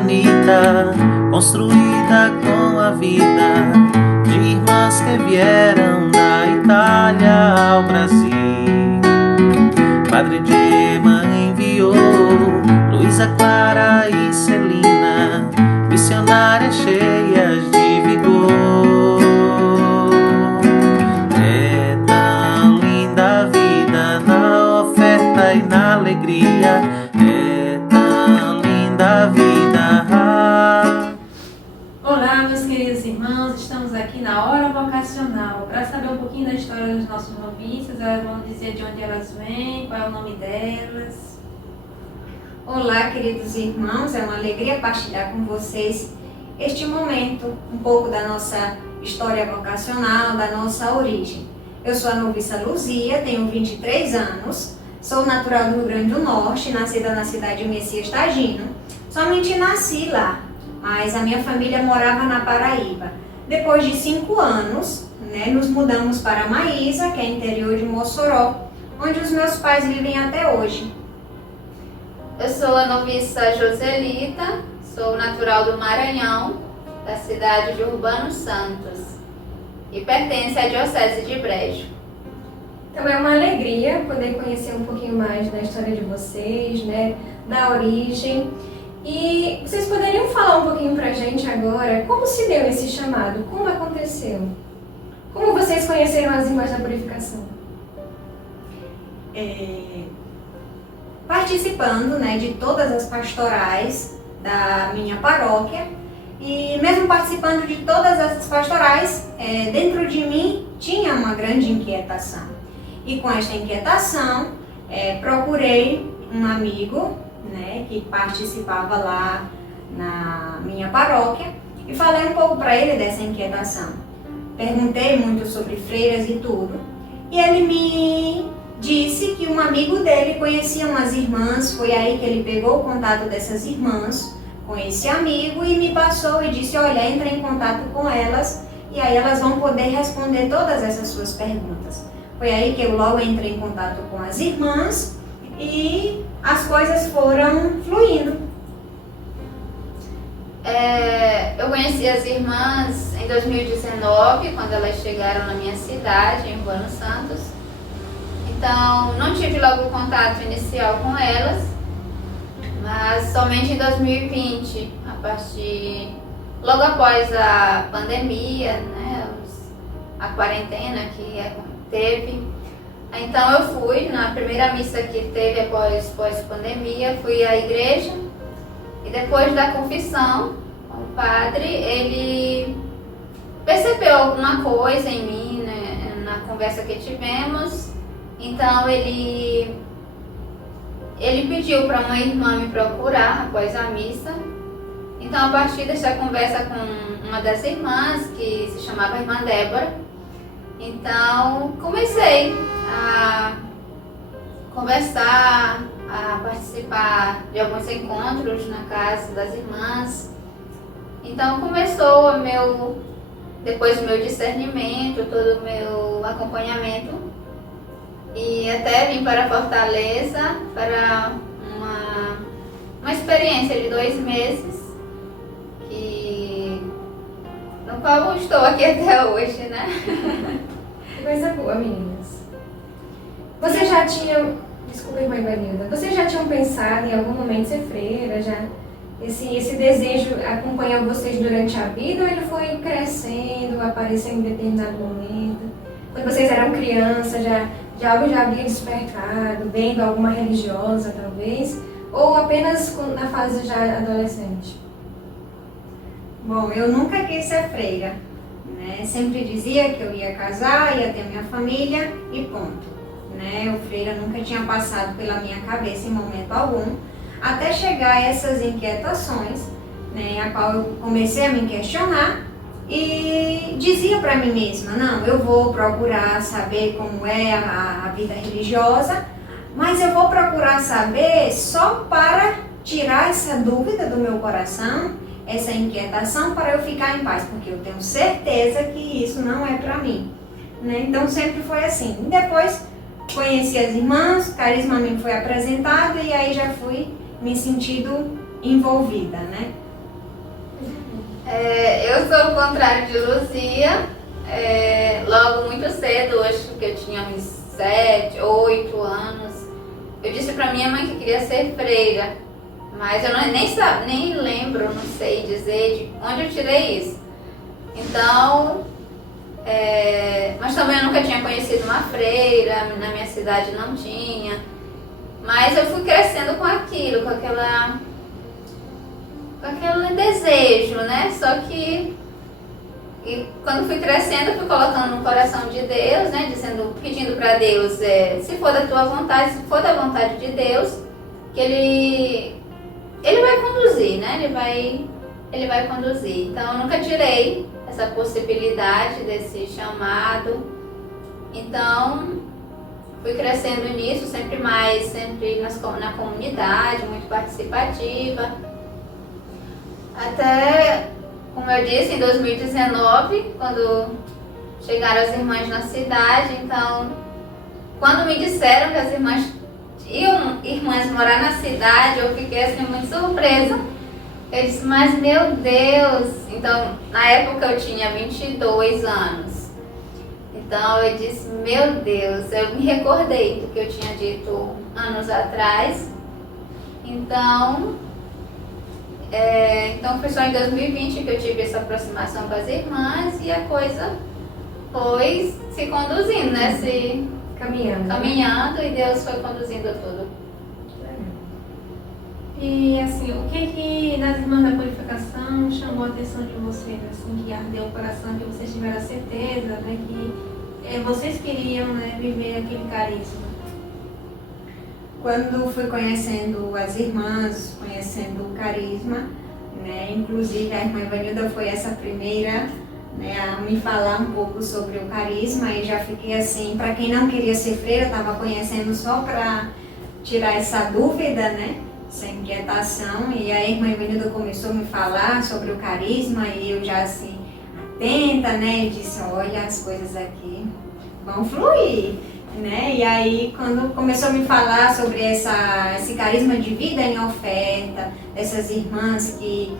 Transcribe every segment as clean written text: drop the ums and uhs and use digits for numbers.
bonita, construída com a vida de irmãs que vieram da Itália ao Brasil. Padre Gemma enviou Luísa Clara e Celina, missionárias cheias de vigor. É tão linda a vida na oferta e na alegria. É tão linda a vida. Olá, meus queridos irmãos, estamos aqui na Hora Vocacional para saber um pouquinho da história dos nossos noviças. Elas vão dizer de onde elas vêm, qual é o nome delas. Olá, queridos irmãos, é uma alegria partilhar com vocês este momento, um pouco da nossa história vocacional, da nossa origem. Eu sou a noviça Luzia, tenho 23 anos, sou natural do Rio Grande do Norte, nascida na cidade de Messias Tagino. Somente nasci lá, mas a minha família morava na Paraíba. Depois de 5 anos, nos mudamos para Maísa, que é interior de Mossoró, onde os meus pais vivem até hoje. Eu sou a noviça Joselita, sou natural do Maranhão, da cidade de Urbano Santos, e pertence à Diocese de Brejo. Então é uma alegria poder conhecer um pouquinho mais da história de vocês, da origem. E vocês poderiam falar um pouquinho pra gente agora como se deu esse chamado, como aconteceu? Como vocês conheceram as Irmãs da Purificação? Participando de todas as pastorais da minha paróquia, e mesmo participando de todas essas pastorais, dentro de mim tinha uma grande inquietação. E com esta inquietação, procurei um amigo que participava lá na minha paróquia e falei um pouco para ele dessa inquietação. Perguntei muito sobre freiras e tudo, e ele me disse que um amigo dele conhecia umas irmãs. Foi aí que ele pegou o contato dessas irmãs com esse amigo e me passou e disse: olha, entra em contato com elas e aí elas vão poder responder todas essas suas perguntas. Foi aí que eu logo entrei em contato com as irmãs e as coisas foram fluindo. Eu conheci as irmãs em 2019, quando elas chegaram na minha cidade, em Urbano Santos. Então, não tive logo o contato inicial com elas, mas somente em 2020, logo após a pandemia, a quarentena que teve. Então eu fui na primeira missa que teve após pandemia, fui à igreja e depois da confissão, o padre, ele percebeu alguma coisa em mim, na conversa que tivemos. Então ele pediu para uma irmã me procurar após a missa. Então, a partir dessa conversa com uma das irmãs, que se chamava Irmã Débora, então comecei a conversar, a participar de alguns encontros na casa das irmãs. Então começou depois o meu discernimento, todo o meu acompanhamento, e até vim para Fortaleza para uma experiência de 2 meses, no qual eu estou aqui até hoje, Coisa boa, meninas. Vocês já tinham... Desculpa, irmã Ivanilda. Vocês já tinham pensado em algum momento ser freira? Já? Esse desejo acompanhou vocês durante a vida ou ele foi crescendo, apareceu em determinado momento? Quando vocês eram crianças, algo já havia despertado, vendo alguma religiosa talvez? Ou apenas na fase já adolescente? Bom, eu nunca quis ser freira, Sempre dizia que eu ia casar, ia ter minha família e ponto, O freira nunca tinha passado pela minha cabeça em momento algum, até chegar a essas inquietações, a qual eu comecei a me questionar e dizia para mim mesma: não, eu vou procurar saber como é a vida religiosa, mas eu vou procurar saber só para tirar essa dúvida do meu coração, essa inquietação, para eu ficar em paz, porque eu tenho certeza que isso não é para mim. Então sempre foi assim. E depois conheci as irmãs, o carisma me foi apresentado e aí já fui me sentindo envolvida, Eu sou o contrário de Luzia. Logo muito cedo, acho que eu tinha uns 7, 8 anos, eu disse pra minha mãe que queria ser freira, mas eu nem lembro, não sei dizer de onde eu tirei isso. Então, mas também eu nunca tinha conhecido uma freira, na minha cidade não tinha, mas eu fui crescendo com aquilo, com aquele desejo, né? Só que quando fui crescendo, eu fui colocando no coração de Deus, né? Pedindo para Deus, se for da tua vontade, se for da vontade de Deus, que Ele vai conduzir, né? Ele vai conduzir. Então, eu nunca tirei essa possibilidade desse chamado. Então, fui crescendo nisso, sempre na comunidade, muito participativa. Até, como eu disse, em 2019, quando chegaram as irmãs na cidade, então, quando me disseram que as irmãs morar na cidade, eu fiquei assim muito surpresa. Eu disse, mas meu Deus, então, na época eu tinha 22 anos. Então eu disse, meu Deus, eu me recordei do que eu tinha dito anos atrás. Então foi só em 2020 que eu tive essa aproximação com as irmãs e a coisa foi se conduzindo, né? Caminhando e Deus foi conduzindo tudo. E assim, o que nas Irmãs da Purificação chamou a atenção de vocês, assim, que ardeu o coração, que vocês tiveram a certeza, né, que vocês queriam, né, viver aquele carisma? Quando fui conhecendo as irmãs, conhecendo o carisma, né, inclusive a irmã Ivanilda foi essa primeira, né, a me falar um pouco sobre o carisma, e já fiquei assim, para quem não queria ser freira, estava conhecendo só para tirar essa dúvida, né, essa inquietação, e a irmã Ivanilda começou a me falar sobre o carisma, e eu já assim, atenta, né, e disse, olha, as coisas aqui vão fluir, né, e aí quando começou a me falar sobre esse carisma de vida em oferta, dessas irmãs que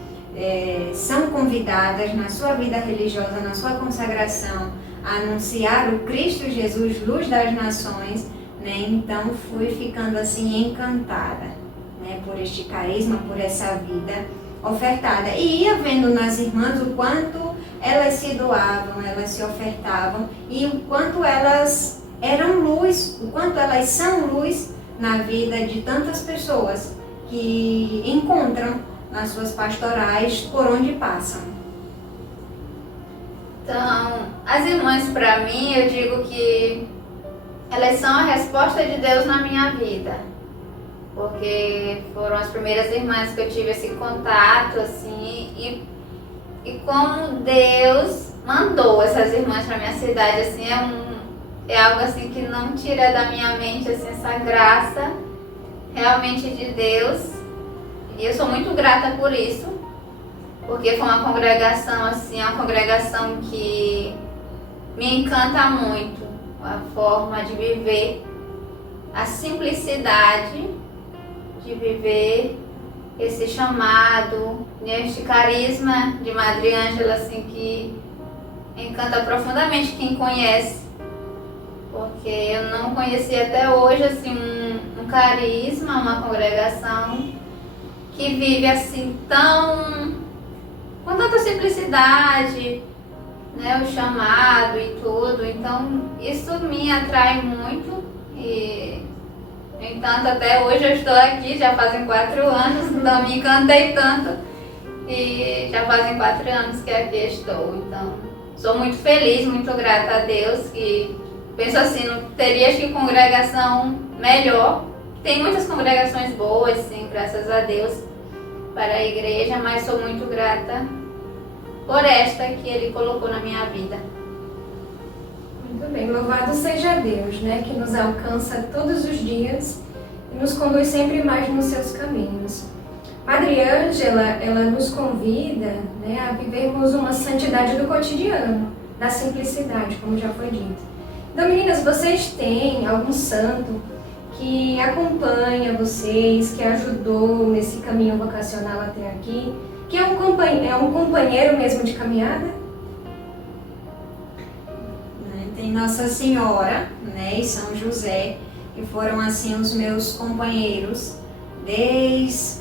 são convidadas na sua vida religiosa, na sua consagração, a anunciar o Cristo Jesus, luz das nações, né, então fui ficando assim encantada, né, por este carisma, por essa vida ofertada. E ia vendo nas irmãs o quanto elas se doavam, elas se ofertavam e o quanto elas eram luz, o quanto elas são luz na vida de tantas pessoas que encontram nas suas pastorais por onde passam. Então, as irmãs, para mim, eu digo que elas são a resposta de Deus na minha vida, porque foram as primeiras irmãs que eu tive esse contato, assim, e como Deus mandou essas irmãs para minha cidade, assim, é algo assim que não tira da minha mente, assim, essa graça realmente de Deus. E eu sou muito grata por isso, porque foi uma congregação, assim, uma congregação que me encanta muito, a forma de viver, a simplicidade de viver esse chamado, este carisma de Madre Ângela, assim, que encanta profundamente quem conhece, porque eu não conhecia até hoje, assim, um carisma, uma congregação que vive assim com tanta simplicidade, né, o chamado e tudo. Então isso me atrai muito e, no entanto, até hoje eu estou aqui, já fazem 4 anos, então me encantei tanto e já fazem 4 anos que aqui estou. Então sou muito feliz, muito grata a Deus, que penso assim, não teria acho que congregação melhor. Tem muitas congregações boas, sim, graças a Deus, para a igreja, mas sou muito grata por esta que Ele colocou na minha vida. Muito bem, louvado seja Deus, né, que nos alcança todos os dias e nos conduz sempre mais nos seus caminhos. Madre Ângela, ela nos convida, né, a vivermos uma santidade do cotidiano, da simplicidade, como já foi dito. Então, meninas, vocês têm algum santo que acompanha vocês, que ajudou nesse caminho vocacional até aqui, que é um companheiro mesmo de caminhada? Tem Nossa Senhora, né, e São José, que foram assim os meus companheiros desde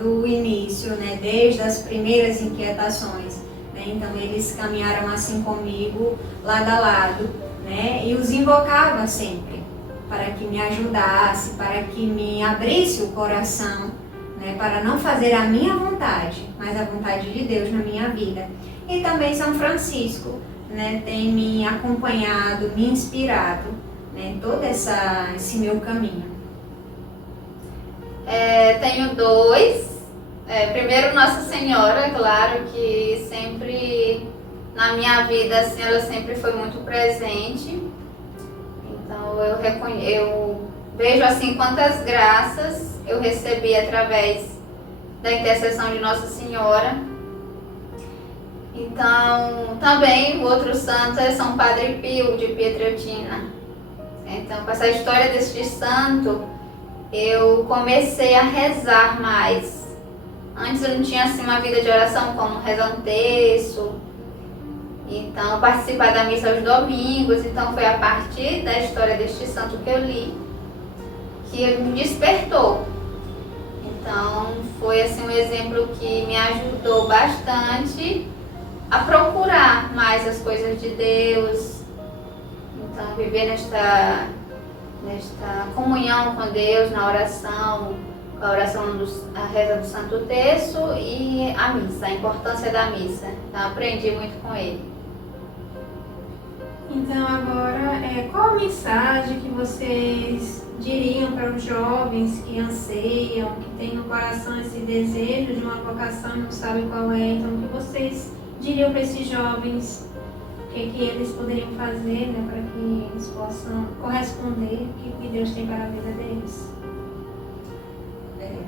o início, né, desde as primeiras inquietações, né, então eles caminharam assim comigo, lado a lado, né, e os invocava sempre para que me ajudasse, para que me abrisse o coração, né, para não fazer a minha vontade, mas a vontade de Deus na minha vida. E também São Francisco, né, tem me acompanhado, me inspirado, né, em todo esse meu caminho. Tenho dois. Primeiro, Nossa Senhora, claro que sempre na minha vida assim, ela sempre foi muito presente. Então eu vejo assim quantas graças eu recebi através da intercessão de Nossa Senhora. Então, também o outro santo é São Padre Pio de Pietrelcina. Então, com essa história deste santo, eu comecei a rezar mais. Antes eu não tinha assim uma vida de oração como rezar um terço, então participar da missa aos domingos. Então foi a partir da história deste santo que eu li que ele me despertou. Então foi assim um exemplo que me ajudou bastante a procurar mais as coisas de Deus. Então viver nesta comunhão com Deus, na oração, a oração, a reza do Santo Terço e a missa, a importância da missa. Então aprendi muito com ele. Então agora, qual a mensagem que vocês diriam para os jovens que anseiam, que têm no coração esse desejo de uma vocação e não sabem qual é? Então, o que vocês diriam para esses jovens? O que eles poderiam fazer, né, para que eles possam corresponder o que Deus tem para a vida deles?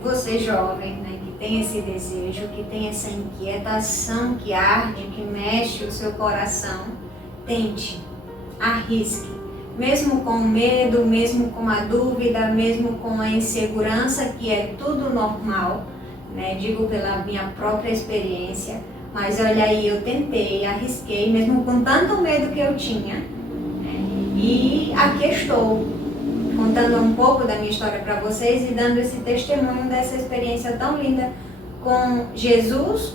Você jovem, né, que tem esse desejo, que tem essa inquietação que arde, que mexe o seu coração, tente, arrisque, mesmo com medo, mesmo com a dúvida, mesmo com a insegurança, que é tudo normal, né, digo pela minha própria experiência, mas olha aí, eu tentei, arrisquei, mesmo com tanto medo que eu tinha, né, e aqui estou, contando um pouco da minha história para vocês e dando esse testemunho dessa experiência tão linda com Jesus,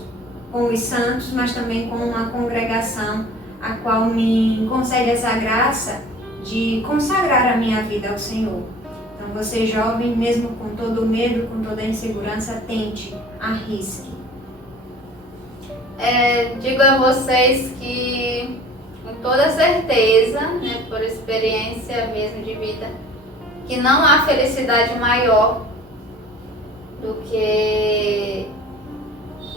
com os santos, mas também com a congregação, a qual me concede essa graça de consagrar a minha vida ao Senhor. Então você jovem, mesmo com todo o medo, com toda a insegurança, tente, arrisque. Digo a vocês que com toda certeza, né, por experiência mesmo de vida, que não há felicidade maior do que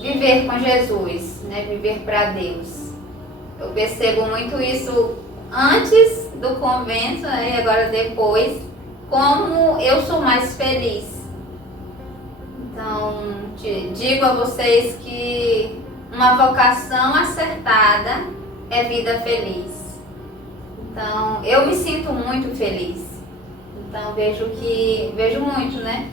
viver com Jesus, né? Viver para Deus. Eu percebo muito isso antes do convento, né? E agora depois, como eu sou mais feliz. Então, digo a vocês que uma vocação acertada é vida feliz. Então, eu me sinto muito feliz. Então vejo muito, né,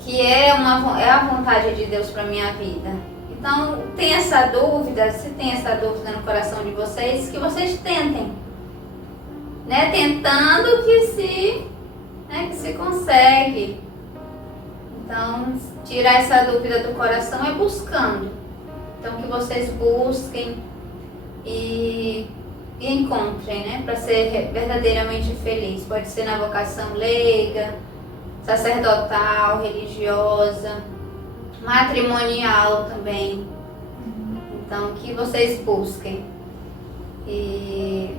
que é a vontade de Deus para minha vida. Então tem essa dúvida, se tem essa dúvida no coração de vocês, que vocês tentem, né, tentando que se consegue. Então tirar essa dúvida do coração é buscando. Então que vocês busquem e encontrem, né, para ser verdadeiramente feliz. Pode ser na vocação leiga, sacerdotal, religiosa, matrimonial também. Então, que vocês busquem. E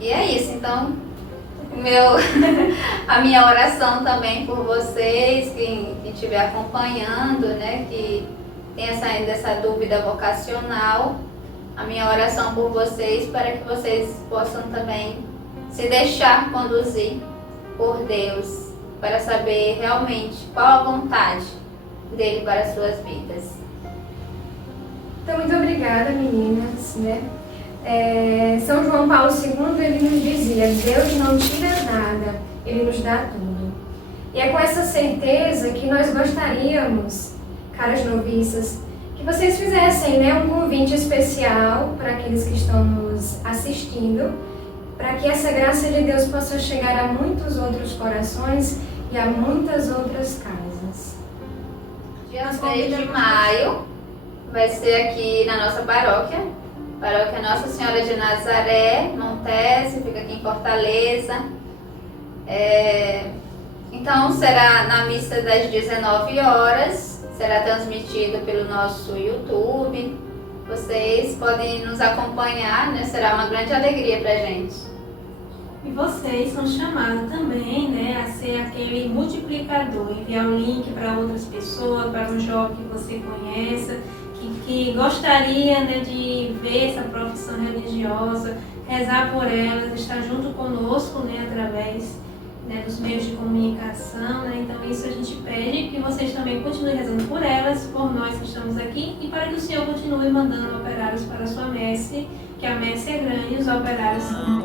é isso. Então, a minha oração também por vocês, que estiver acompanhando, né, que tenha saído dessa dúvida vocacional. A minha oração por vocês, para que vocês possam também se deixar conduzir por Deus, para saber realmente qual a vontade dele para as suas vidas. Então, muito obrigada, meninas, né? São João Paulo II, ele nos dizia: Deus não tira nada, ele nos dá tudo. E é com essa certeza que nós gostaríamos, caras noviças, que vocês fizessem, né, um convite especial para aqueles que estão nos assistindo, para que essa graça de Deus possa chegar a muitos outros corações e a muitas outras casas. Dia 6 de maio vai ser aqui na nossa paróquia Nossa Senhora de Nazaré, Montese, fica aqui em Fortaleza. Então será na missa das 19 horas, será transmitido pelo nosso YouTube. Vocês podem nos acompanhar, né? Será uma grande alegria pra gente. E vocês são chamados também, né, a ser aquele multiplicador, enviar o link para outras pessoas, para um jovem que você conheça, que gostaria, né, de ver essa profissão religiosa, rezar por elas, estar junto conosco, né, através, né, dos meios de comunicação, né? Então isso a gente pede que vocês também continuem rezando por elas, por nós que estamos aqui, e para que o Senhor continue mandando operários para a sua messe, que a messe é grande e os operários são.